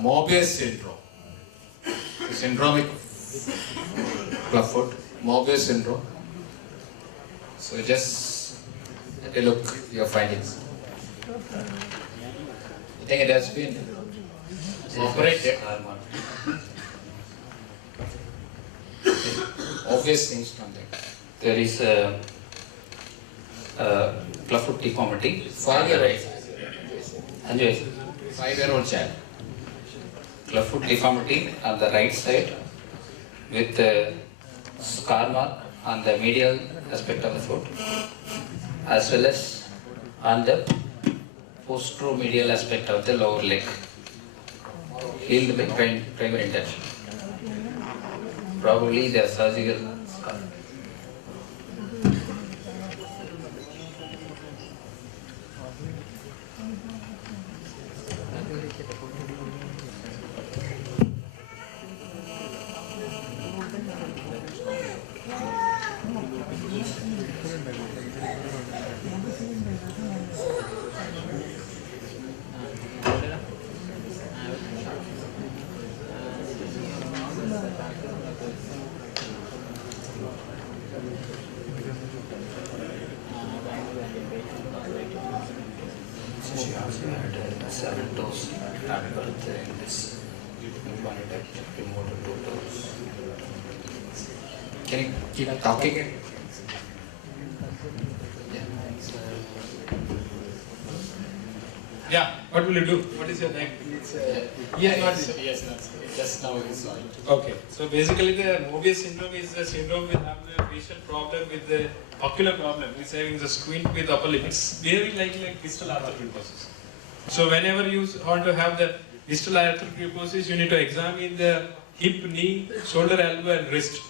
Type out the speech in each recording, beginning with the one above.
Mobius syndrome. Syndromic clubfoot, Mobius syndrome. So just take a look at your findings. You think it has been operated? Obvious things from there. There is a clubfoot deformity. 5-year-old. 5-year-old child. Clubfoot deformity on the right side with scar mark on the medial aspect of the foot, as well as on the posteromedial aspect of the lower leg, healed by primary intention. Probably they are surgical scar. She also had 7 toes at birth in this implanted removed 2 toes. Can you keep talking? Yeah, what will you do? What is your neck? Yes, that's just now we saw it. Okay, so basically the Mobius syndrome is the syndrome with have the facial problem with the ocular problem. It's having the squint with upper lip. It's behaving like distal arthrogryposis. So whenever you want to have the distal arthrogryposis, you need to examine the hip, knee, shoulder, elbow and wrist.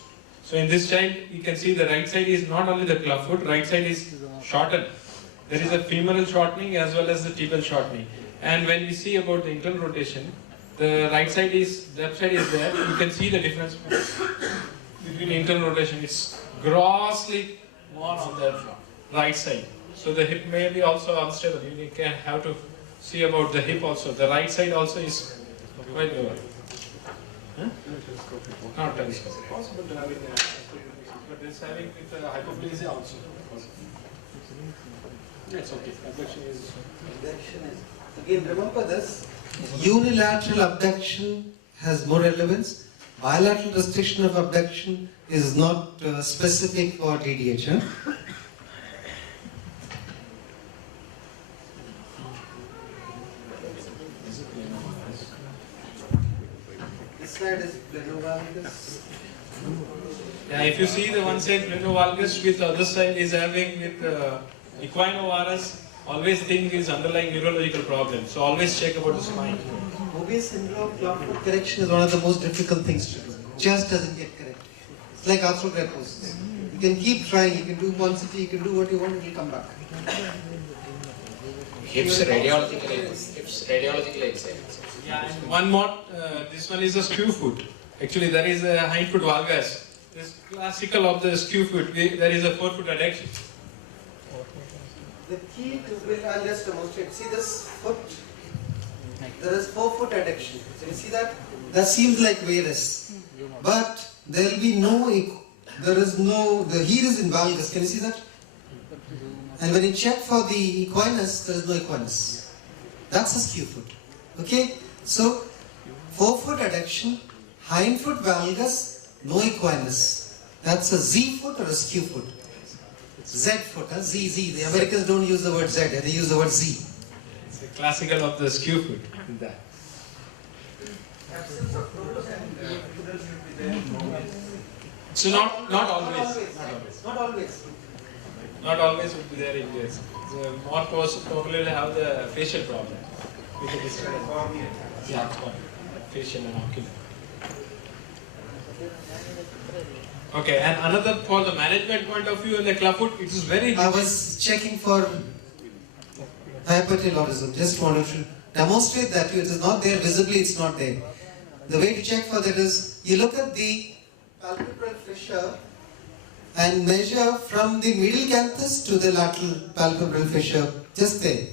So in this child, you can see the right side is not only the clubfoot, right side is shortened. There is a femoral shortening as well as the tibial shortening. And when we see about the internal rotation, the right side is, left side is there. You can see the difference between internal rotation. It's grossly more on the right side. So the hip may be also unstable. You can have to see about the hip also. The right side also is quite lower. Huh? Not telescopic. Possible to have it, but it's having with hypoplasia also. That's okay. Abduction is. Again, remember this. Unilateral abduction has more relevance. Bilateral restriction of abduction is not specific for TDH. Huh? This side is planovalgus. Yeah, if you see the one side planovalgus with the other side is having with equinovarus, always think is underlying neurological problem. So always check about the spine. Mobius syndrome, clubfoot correction is one of the most difficult things to do. Just doesn't get corrected. It's like arthrogryposis. You can keep trying, you can do one city, you can do what you want, it will come back. Hips radiologically examined. Yeah, and one more, this one is a skew foot. Actually, there is a hindfoot valgus. This classical of the skew foot, there is a forefoot adduction. The key to, I'll just demonstrate. See this foot? There is forefoot adduction. So you see that? That seems like varus. But there will be no, there is no, the here is in valgus. Can you see that? And when you check for the equinus, there is no equinus. That's a skew foot. Okay? So, forefoot adduction, hindfoot valgus, no equinus. That's a Z foot or a skew foot? Z foot, huh? Z. The Americans don't use the word Z, they use the word Z. It's the classical of the skew foot. So not always. Not always. Not always would be there in this. The more popularly have the facial problem. With the distal facial and ocular. Okay, and another for the management point of view in the clubfoot, it is very. I was checking for hypertelorism. Just wanted to demonstrate that it is not there visibly. It's not there. The way to check for that is you look at the palpebral fissure and measure from the medial canthus to the lateral palpebral fissure. Just there.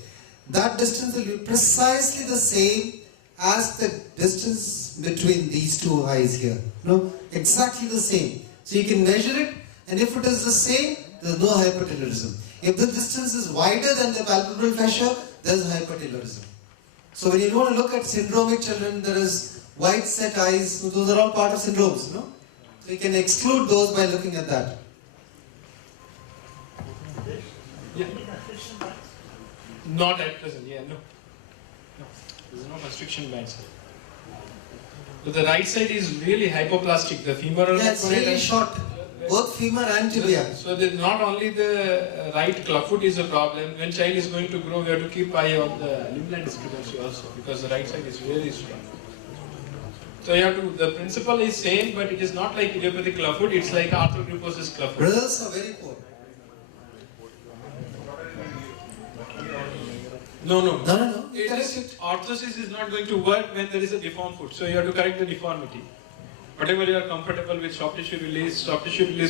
That distance will be precisely the same as the distance between these two eyes here. No, exactly the same. So you can measure it, and if it is the same, there is no hypertelorism. If the distance is wider than the palpebral fascia, there is hypertelorism. So when you want to look at syndromic children, there is wide set eyes. Those are all part of syndromes, no? So you can exclude those by looking at that. Yeah. Not at present, yeah, no. No, there is no constriction band side. So the right side is really hypoplastic, the femoral. Yeah, it's really short, both femur and tibia. So not only the right clubfoot is a problem. When child is going to grow, we have to keep eye on the limb line discrepancy also, because the right side is really strong. So you have to, the principle is same, but it is not like idiopathic clubfoot, it's like arthrogryposis clubfoot. Brothers are very poor. No. No. It is, orthosis is not going to work when there is a deformed foot. So you have to correct the deformity. Whatever you are comfortable with, soft tissue release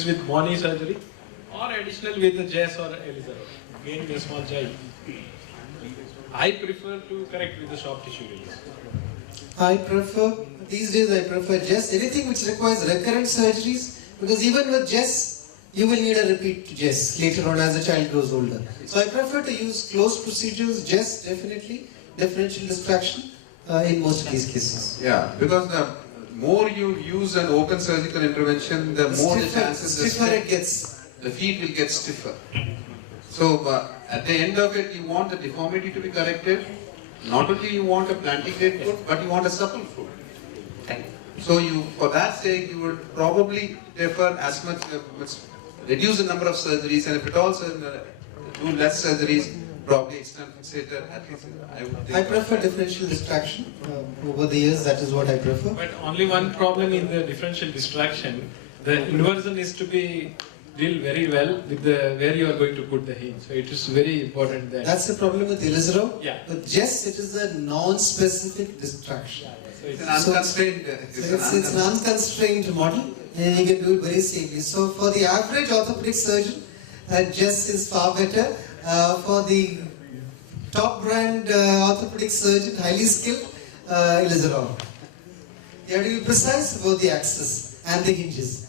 with Bonney surgery, or additional with the Jess or Elizabeth, gaining a small child. I prefer to correct with the soft tissue release. These days I prefer Jess. Anything which requires recurrent surgeries, because even with Jess, you will need a repeat Jess later on as the child grows older. So I prefer to use closed procedures, Jess definitely, differential distraction in most of these cases. Yeah, because the more you use an open surgical intervention, the more the chances stiffer it gets. the feet will get stiffer. So at the end of it, you want the deformity to be corrected. Not only you want a plantigrade foot, but you want a supple foot. Thank you. So you, for that sake, you would probably defer as much, reduce the number of surgeries, and if at all, do less surgeries, probably external fixator. At least I would think. I prefer differential distraction. Over the years, that is what I prefer. But only one problem in the differential distraction, the inversion is to be deal very well with the where you are going to put the hinge. So it is very important that. That's the problem with Ilizaro. Yeah. With Jess, it is a non-specific distraction. So It's it's, an unconstrained. It's an unconstrained model, and you can do it very safely. So for the average orthopedic surgeon, Jess is far better. For the top brand orthopedic surgeon, highly skilled, Ilizaro. You have to be precise about the axis and the hinges.